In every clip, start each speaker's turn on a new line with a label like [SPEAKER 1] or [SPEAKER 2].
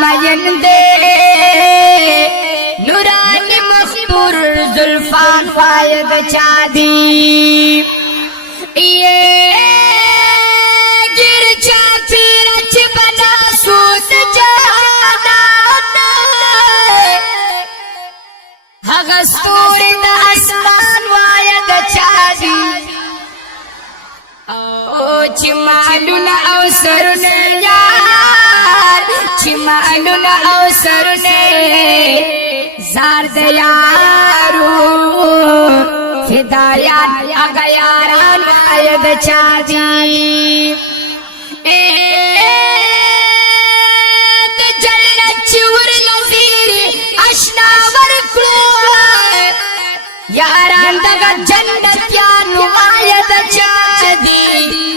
[SPEAKER 1] മയന്റെ നുരാനി മസ്പൂർ ദുൽഫാൻ ഫായദ ചാദി യേ او چې مالونه او سرونه یار چې مالونه او سرونه زار د یارو هدايات هغه یاران وای د چا دی اے د جنت چور لزیری اشنا ورکړو یاران دغه جنت یا نماید چا دی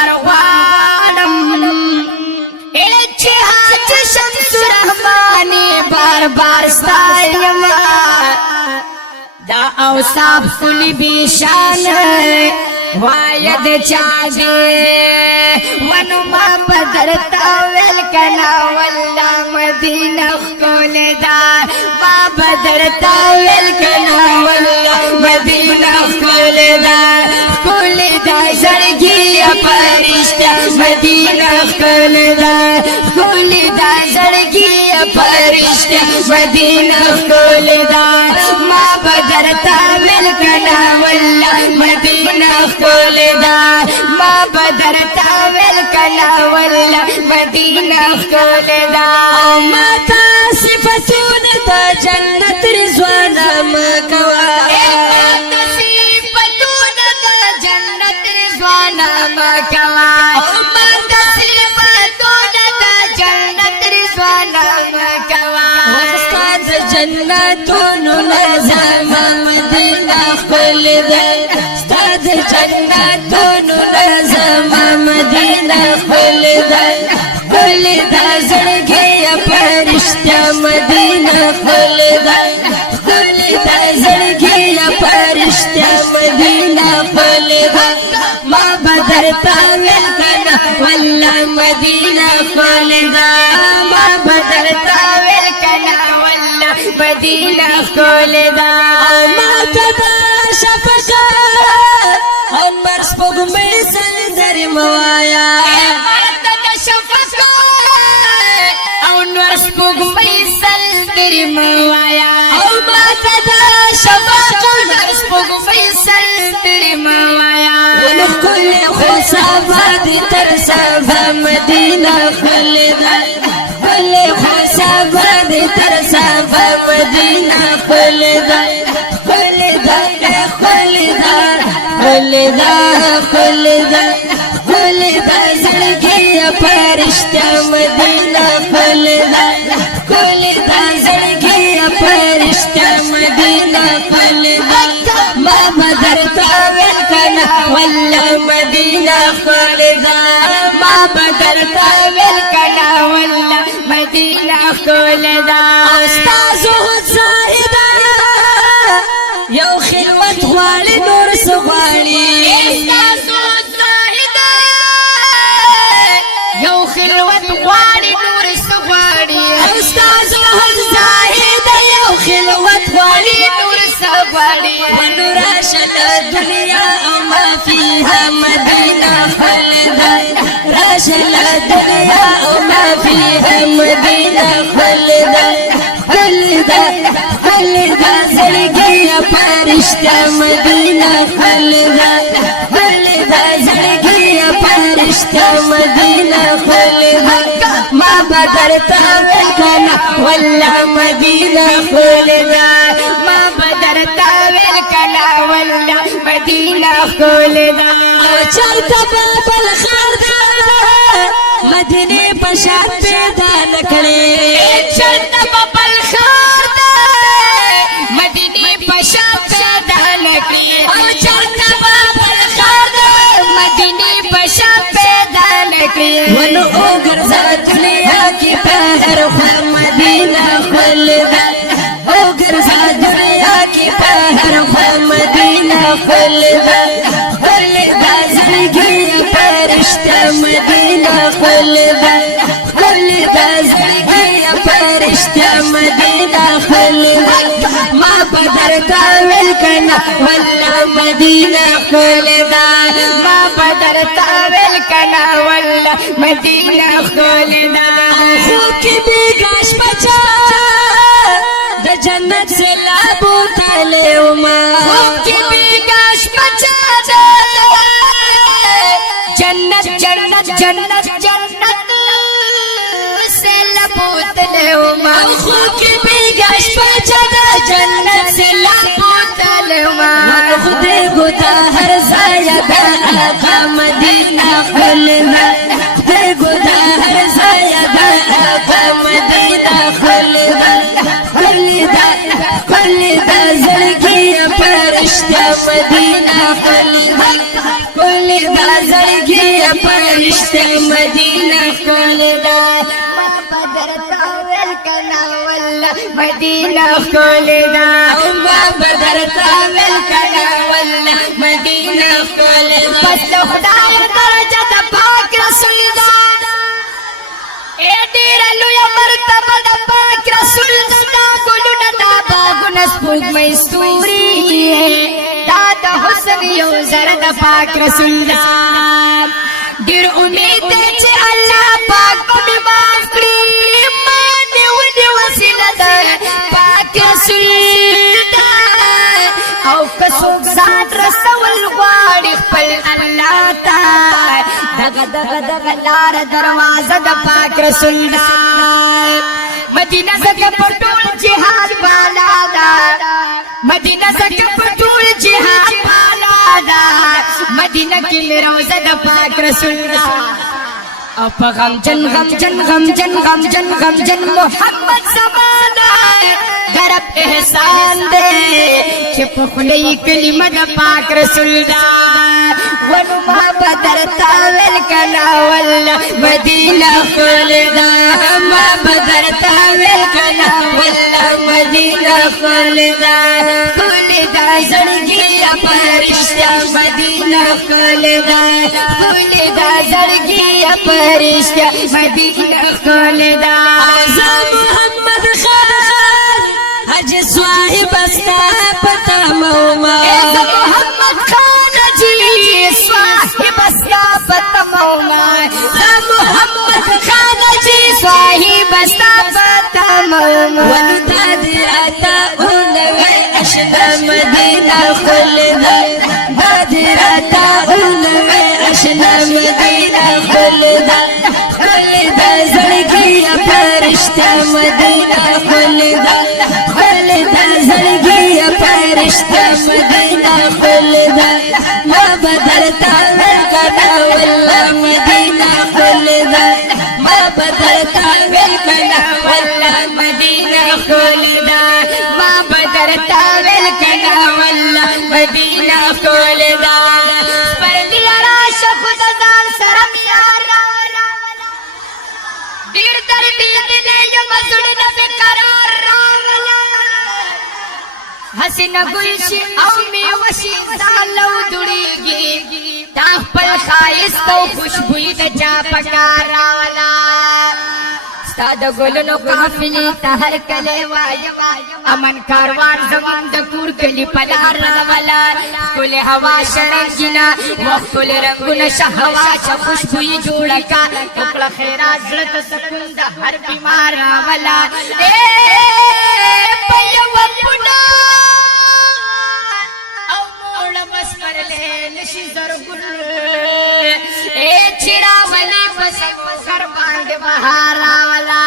[SPEAKER 1] بار بار ستایم. دا اوصاف کلی بیشان واید چا دے ونو ما بدرتا ویل کنا والله مدینہ کول دا ما بدرتا ویل کنا والله مدینہ کول دا کول دا زړګي پرشتہ مدینہ کول دا کول دا زړګي پرشتہ مدینہ کول دا ما بدرتا ویل کنا والله مدینہ کول دا۔ ما بدرتا ویل کنا والله مدینہ کول دا۔
[SPEAKER 2] ماتا صفتون د جنت رضوان جنتونو لزم مدینه خپل ده استاد جنتونو لزم مدینه خپل ده خپل ده زړګي پرشتہ مدینه خپل ده خپل ده زړګي پرشتہ مدینه خپل ده ما بدر تاویل کنا والله مدینه خپل ده
[SPEAKER 1] مدینہ کول دا
[SPEAKER 2] ما تدا شفقت انبر سپوږمۍ سندر موایا
[SPEAKER 1] مرد شفقت او نور سپوږمۍ سندر موایا
[SPEAKER 2] او ما تدا شفقت
[SPEAKER 1] نور سپوږمۍ سندر موایا
[SPEAKER 2] ولکل خصابات تر سبا مدینه مدینه خلدا خلدا خلدا خلدا خلدا خلدا زړګي پرشتہ مدینه خلدا خلدا زړګي پرشتہ مدینه خلدا ما بدر تاویل کنا والله مدینه خالدا ما بدر تاویل
[SPEAKER 1] کنا والله مدینہ کول دا
[SPEAKER 2] استاد زاهدا یو خلوت غواړي نور سغواړي
[SPEAKER 1] استاسو زاهدا یو خلوت غواړي نور سغواړي
[SPEAKER 2] استاد زاهدا یو خلوت غواړي
[SPEAKER 1] نور سغواړي
[SPEAKER 2] ونور شد دنیا أو ما فيها مدينة خلدا عشان الدنيا وما فيها مدينة كل ده كل ده كل ده زلقية فرشتة مدينة كل ده كل ده زلقية فرشتة مدينة كل ده
[SPEAKER 1] ما بدرت أبكنا ولا مدينة كل ما
[SPEAKER 2] بدرت أبكنا ولا مدينة كل ده چلتا بابل خار مدینه په شان پیدا نکړي
[SPEAKER 1] چرته ببل خار ده مدینه پشا پیدا نکړي او چرته ببل خار ده مدینه پشا پیدا نکړي
[SPEAKER 2] ونو او ګرځا دنیا کې په هر خوا مدینه خلدا او ګرځا دنیا کې په هر خوا مدینه خلدا خلدا زړګي پرشته مدینه गल जन्नत से
[SPEAKER 1] लाबू तले उमा। जन्नत जन्नत जन्नत जन्नत।
[SPEAKER 2] خو کې بیګاش بچا د جنت سے لابو
[SPEAKER 1] لبوت لے ما
[SPEAKER 2] خدای ګوتا هر ځای د آقا مدینه خلنا خدای ګوتا هر ځای د آقا مدینه خلنا خلدا خلدا زړګي پرشتہ مدینه خلدا خلدا زړګي پرشتہ مدینه خلدا
[SPEAKER 1] ما بدر تاویل کنا والله مدینہ خولدا
[SPEAKER 2] ما بدر تاول کنا والله مدینه خلدا
[SPEAKER 1] بس د خدای درجه د پاک رسول دا اے ډیر لوی مرتبه د پاک رسول دا دا ګلونه دا باغونه سپوږمۍ ستوري دا د حسن یو زر د پاک رسول دا ډیر امید دی چې الله پاک به معاف کړي او کڅوک ځان رسول غواړي خپل الله ته دغه دغه دغه لار دروازه د پاک رسول دا مدینه زکه پټول جهاد بالا دا مدینه زکه پټول جهاد بالا دا مدینه کې مې روزه د پاک رسول دا अब गमजन गमजन गमजन गमजन गमजन मोहम्मद जमाना गरब एहसान दे। छिपुकली कलिमत पाक रसूल दा। वनु बदर तावल कना मदीना खुलदा मा तावल कना मदीना खुलदा खुलदा ज़िंदगी خلدا
[SPEAKER 2] ما بدر تاول کنا والله مدینه خلدا
[SPEAKER 1] خلدا
[SPEAKER 2] زړګي پرشتہ مدینه خلدا
[SPEAKER 1] خلدا زړګي پرشتہ مدینه خلدا
[SPEAKER 2] زه محمد خان حج صاحب استا پتا موما۔
[SPEAKER 1] اے محمد خان جی صاحب استا پتموما محمد خان جی صاحب استا پتموما
[SPEAKER 2] ونتا دراتا اولوی اشنا مدینہ خلدا دراتا اولوی اشنا مدینہ خلدا خلدا زړګي پرشتہ مدینہ خلدا خلدا زړګي پرشتہ مدینہ خلدا ما بدلتا ورکنا والله مدینہ خلدا ما بدلتا ورکنا والله مدینہ خلدا
[SPEAKER 1] मदीना कोलदा पर दिया रा शफद दाल सरम यारा दीर ने यो मसुड़ न बेकरार। रावला हसीन गुलश अम्मी वशी सालो दुड़ीगी ताख पर खाइस तो खुशबू न जा पकारा। خوشبوئی د ګلونو قافلې ته هر کله وایم امن کاروان زمون د کور کلی پلار راوالا کله هوا شرجنا وکل رنگونه شهوا چې خوشبوئی جوړه کا. ټکړه خیرات زړه ته سکون د هر بیمار راوالا اے پيو پنا او موړ بس پرلې نشي زرګل اے چیرا ولي بس के महारावला।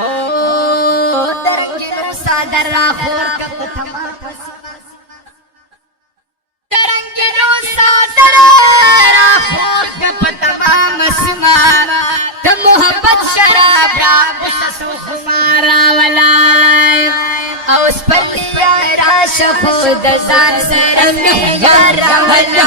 [SPEAKER 1] ओ तरंगिलम सादरा होर कब थमा तरंगिलो सादरा होर कब थमा मस्मा त तो मोहब्बत शराब राब ससु हमारावला اوس پر راش خو د ځان سره نه یار راولا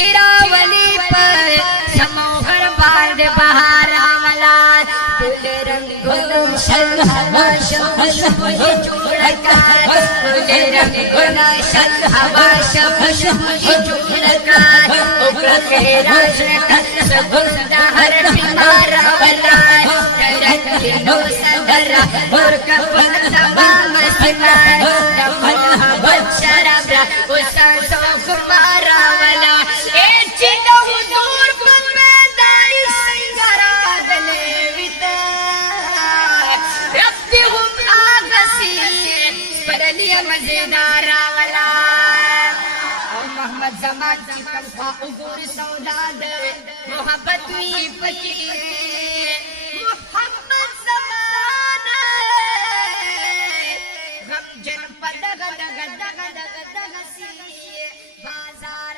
[SPEAKER 1] शिरावली पर समोहर बाँध बहार आमला फूल रंग गुलशन हवाश मुझे चुड़कार फूल रंग गुलशन हवाश मुझे चुड़कार उग्र के राष्ट्र तक सबुदा हर बीमार आमला तरत नो सदरा, मुर्ख पर तमाम सदा तमन हवशरा उसा सो कुमार। مزیدار راولا او محمد زمان چې کوم عبور وګوري سودا د محبت وی پکې محمد زمان غم جن په دغه دغه دغه دغه دغه سی بازار